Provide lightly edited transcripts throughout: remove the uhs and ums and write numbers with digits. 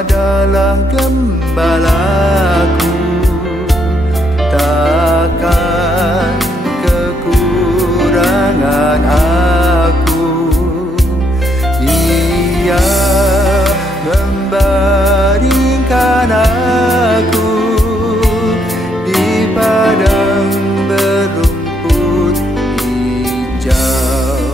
adalah gembalaku, takkan kekurangan aku. Ia membaringkan aku di padang berumput hijau.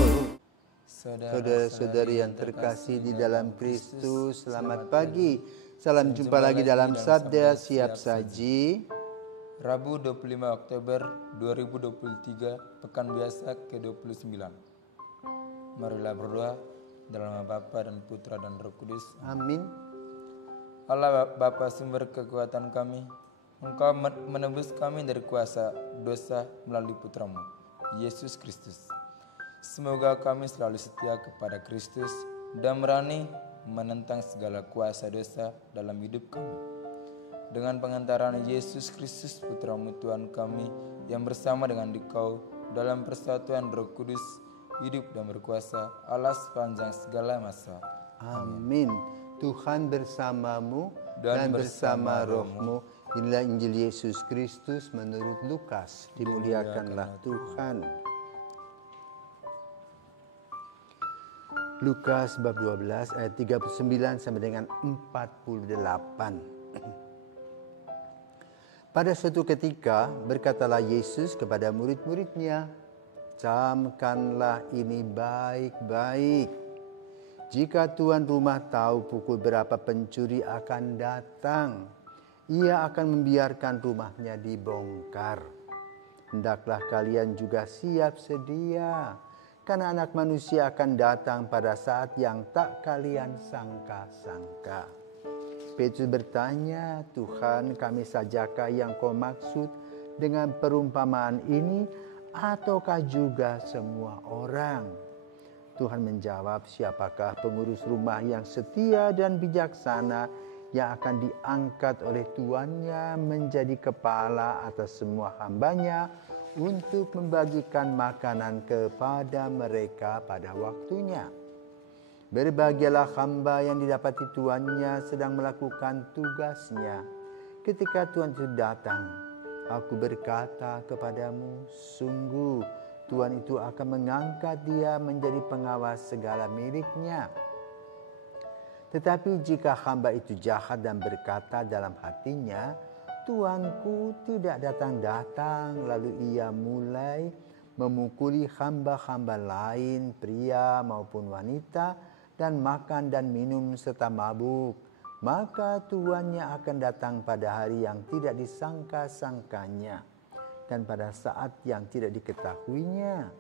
Saudara-saudari yang terkasih di dalam Kristus, selamat pagi. Salam jumpa lagi dalam Sabda Siap Saji. Rabu 25 Oktober 2023, Pekan Biasa ke-29. Marilah berdoa dalam nama Bapa dan Putra dan Roh Kudus. Amin. Allah Bapa sumber kekuatan kami, Engkau menebus kami dari kuasa dosa melalui Putramu, Yesus Kristus. Semoga kami selalu setia kepada Kristus dan berani menentang segala kuasa dosa dalam hidup kami. Dengan pengantaran Yesus Kristus Putramu Tuhan kami, yang bersama dengan Dikau dalam persatuan Roh Kudus, hidup dan berkuasa Allah sepanjang segala masa. Amin. Tuhan bersamamu dan bersama rohmu. Inilah Injil Yesus Kristus menurut Lukas. Dimuliakanlah Tuhan. Lukas bab 12 ayat 39 sampai dengan 48. Pada suatu ketika berkatalah Yesus kepada murid-muridnya, "Camkanlah ini baik-baik. Jika tuan rumah tahu pukul berapa pencuri akan datang, ia akan membiarkan rumahnya dibongkar. Hendaklah kalian juga siap sedia, karena Anak Manusia akan datang pada saat yang tak kalian sangka-sangka." Petrus bertanya, "Tuhan, kami sajakah yang kau maksud dengan perumpamaan ini, ataukah juga semua orang?" Tuhan menjawab, "Siapakah pengurus rumah yang setia dan bijaksana yang akan diangkat oleh tuannya menjadi kepala atas semua hambanya untuk membagikan makanan kepada mereka pada waktunya? Berbahagialah hamba yang didapati tuannya sedang melakukan tugasnya ketika Tuhan itu datang. Aku berkata kepadamu, sungguh Tuhan itu akan mengangkat dia menjadi pengawas segala miliknya. Tetapi jika hamba itu jahat dan berkata dalam hatinya, Tuanku tidak datang-datang, lalu ia mulai memukuli hamba-hamba lain, pria maupun wanita, dan makan dan minum serta mabuk, maka tuannya akan datang pada hari yang tidak disangka-sangkanya dan pada saat yang tidak diketahuinya,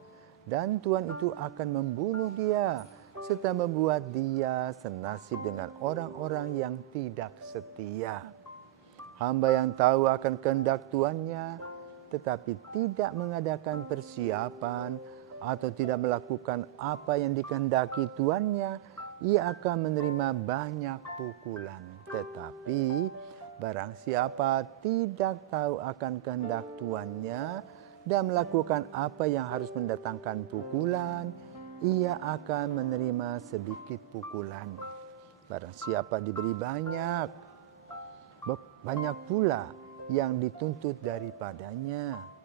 dan Tuhan itu akan membunuh dia serta membuat dia senasib dengan orang-orang yang tidak setia. Hamba yang tahu akan kehendak tuannya tetapi tidak mengadakan persiapan atau tidak melakukan apa yang dikehendaki tuannya, ia akan menerima banyak pukulan. Tetapi barang siapa tidak tahu akan kehendak tuannya dan melakukan apa yang harus mendatangkan pukulan, ia akan menerima sedikit pukulan. Barang siapa diberi banyak pula yang dituntut daripadanya.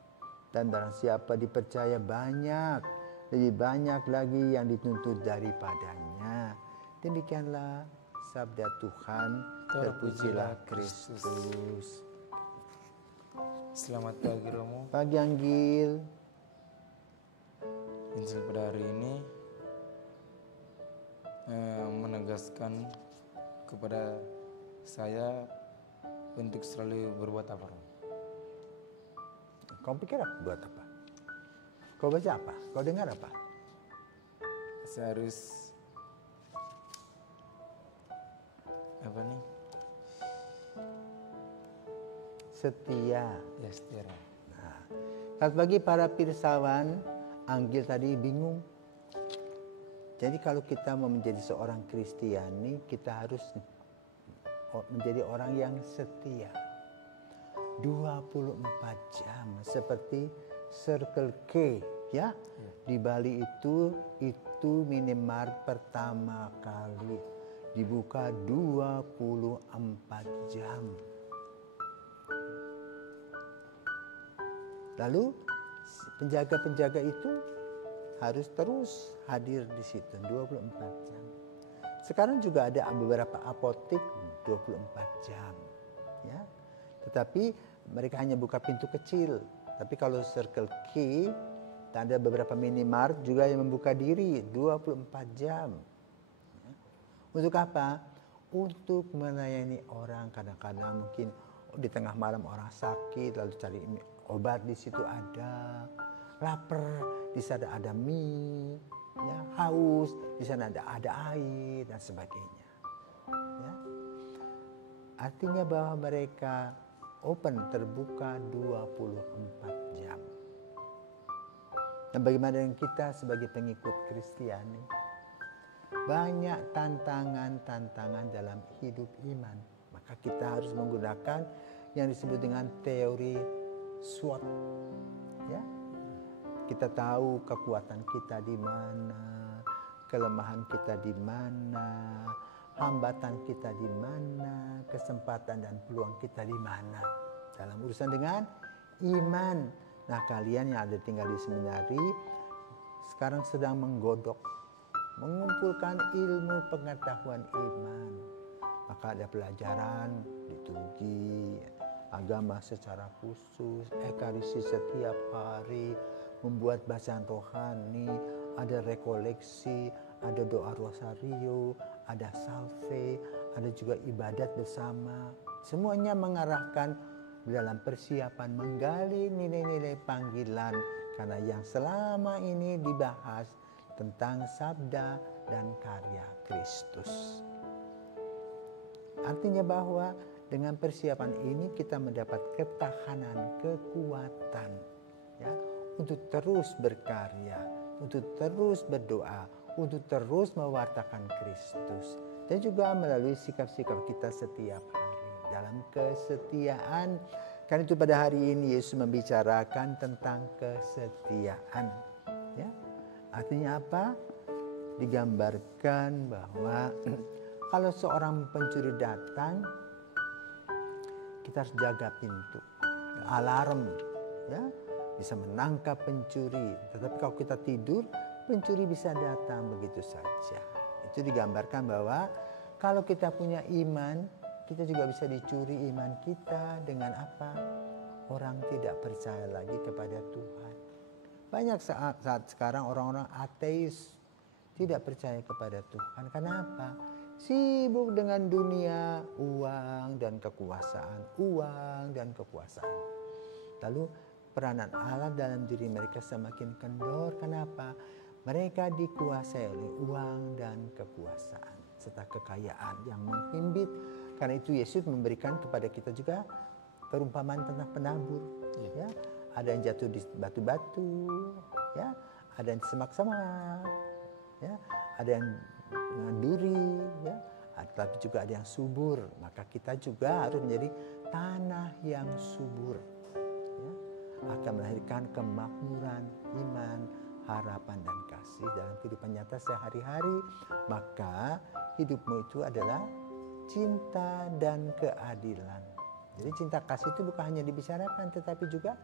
Dan barang siapa dipercaya banyak, lebih banyak lagi yang dituntut daripadanya. Demikianlah sabda Tuhan. Terpujilah Kristus. Selamat pagi Romo. Pagi Anggil. Injil pada hari ini menegaskan kepada saya untuk selalu berbuat apa, Romo. Kau pikir aku buat apa? Kau baca apa? Kau dengar apa? Saya harus setia. Ya, setia. Nah, selamat pagi para pirsawan. Anggil tadi bingung. Jadi kalau kita mau menjadi seorang Kristiani, kita harus menjadi orang yang setia. 24 jam seperti Circle K, ya. Di Bali itu minimarket pertama kali dibuka 24 jam. Lalu penjaga-penjaga itu harus terus hadir di situ 24 jam. Sekarang juga ada beberapa apotek 24 jam. Ya. Tetapi mereka hanya buka pintu kecil. Tapi kalau Circle K, ada beberapa minimart juga yang membuka diri 24 jam. Ya. Untuk apa? Untuk melayani orang. Kadang-kadang mungkin di tengah malam orang sakit, lalu cari obat di situ ada, lapar di sana ada mie, ya, haus di sana ada air dan sebagainya. Ya. Artinya bahwa mereka open, terbuka 24 jam. Dan bagaimana dengan kita sebagai pengikut Kristiani? Banyak tantangan-tantangan dalam hidup iman. Maka kita harus menggunakan yang disebut dengan teori SWOT. Ya. Kita tahu kekuatan kita di mana, kelemahan kita di mana, hambatan kita di mana, kesempatan dan peluang kita di mana. Dalam urusan dengan iman. Nah, kalian yang ada tinggal di seminari sekarang sedang menggodok, mengumpulkan ilmu pengetahuan iman. Maka ada pelajaran liturgi, agama secara khusus, ekaristi setiap hari, membuat bacaan rohani, ada rekoleksi, ada doa rosario, ada salve, ada juga ibadat bersama. Semuanya mengarahkan dalam persiapan menggali nilai-nilai panggilan, karena yang selama ini dibahas tentang sabda dan karya Kristus. Artinya bahwa dengan persiapan ini kita mendapat ketahanan, kekuatan, ya, untuk terus berkarya, untuk terus berdoa, untuk terus mewartakan Kristus, dan juga melalui sikap-sikap kita setiap hari dalam kesetiaan. Karena itu pada hari ini Yesus membicarakan tentang kesetiaan. Ya, artinya apa? Digambarkan bahwa kalau seorang pencuri datang, kita harus jaga pintu, alarm, ya, bisa menangkap pencuri. Tetapi kalau kita tidur, pencuri bisa datang begitu saja. Itu digambarkan bahwa kalau kita punya iman, kita juga bisa dicuri iman kita dengan apa? Orang tidak percaya lagi kepada Tuhan. Banyak saat sekarang orang-orang ateis tidak percaya kepada Tuhan. Kenapa? Sibuk dengan dunia, uang dan kekuasaan, uang dan kekuasaan. Lalu peranan Allah dalam diri mereka semakin kendor. Kenapa? Mereka dikuasai oleh uang dan kekuasaan serta kekayaan yang menghimpit. Karena itu Yesus memberikan kepada kita juga perumpamaan tentang penabur. Ya, ada yang jatuh di batu-batu, ya, ada yang semak-semak, ya, ada yang duri, ya, tapi juga ada yang subur. Maka kita juga harus menjadi tanah yang subur, ya, akan melahirkan kemakmuran, iman, harapan dan kasih dalam kehidupan nyata sehari-hari. Maka hidupmu itu adalah cinta dan keadilan. Jadi cinta kasih itu bukan hanya dibicarakan, tetapi juga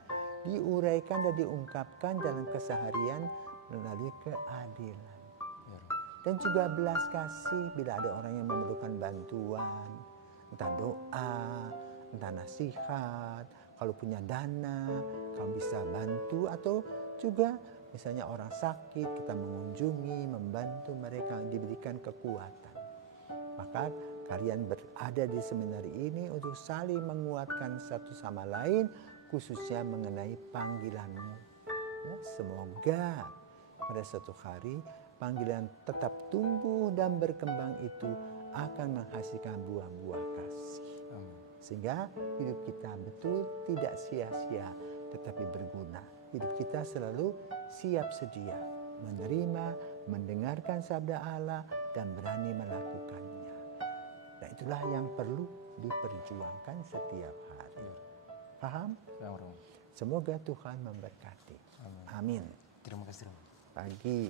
diuraikan dan diungkapkan dalam keseharian melalui keadilan. Dan juga belas kasih bila ada orang yang memerlukan bantuan, entah doa, entah nasihat, kalau punya dana, kalau bisa bantu, atau juga misalnya orang sakit, kita mengunjungi, membantu mereka, diberikan kekuatan. Maka kalian berada di seminari ini untuk saling menguatkan satu sama lain, khususnya mengenai panggilanmu. Ya, semoga pada suatu hari panggilan tetap tumbuh dan berkembang itu akan menghasilkan buah-buah kasih. Sehingga hidup kita betul tidak sia-sia tetapi berguna. Hidup kita selalu siap sedia menerima, mendengarkan sabda Allah dan berani melakukannya. Nah, itulah yang perlu diperjuangkan setiap hari. Paham? Semoga Tuhan memberkati. Amin. Terima kasih. Pagi.